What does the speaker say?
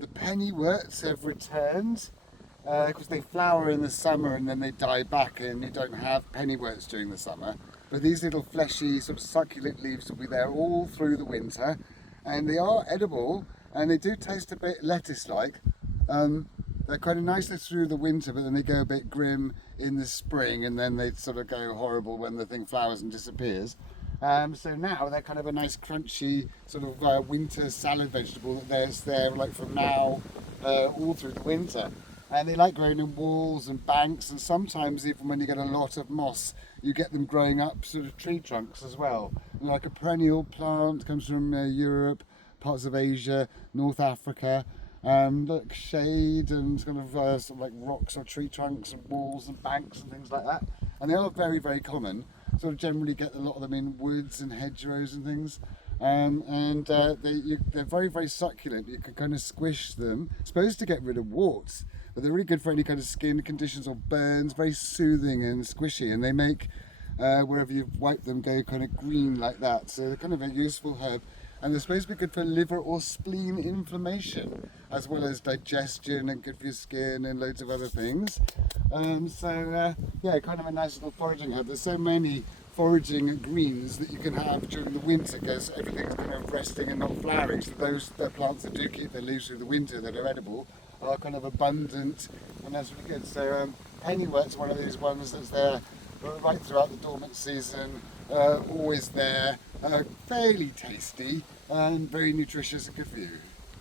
The pennyworts have returned because they flower in the summer and then they die back, and you don't have pennyworts during the summer. But these little fleshy sort of succulent leaves will be there all through the winter, and they are edible and they do taste a bit lettuce-like. They're kind of nicely through the winter, but then they go a bit grim in the spring, and then they sort of go horrible when the thing flowers and disappears. So now they're kind of a nice crunchy sort of winter salad vegetable that's there like from now all through the winter. And they like growing in walls and banks, and sometimes even when you get a lot of moss, you get them growing up sort of tree trunks as well. Like a perennial plant, comes from Europe, parts of Asia, North Africa. Look, shade and kind of sort of like rocks or tree trunks and walls and banks and things like that. And they are very, very common. Sort of generally get a lot of them in woods and hedgerows and things. They're very, very succulent. You can kind of squish them. It's supposed to get rid of warts, but they're really good for any kind of skin conditions or burns. Very soothing and squishy, and they make wherever you wipe them go kind of green like that. So they're kind of a useful herb. And they're supposed to be good for liver or spleen inflammation, as well as digestion, and good for your skin and loads of other things. Yeah, kind of a nice little foraging herb. There's so many foraging greens that you can have during the winter because everything's kind of resting and not flowering. So the plants that do keep their leaves through the winter that are edible are kind of abundant, and that's really good. So pennywort's one of these ones that's there right throughout the dormant season, always there, fairly tasty and very nutritious and good for you.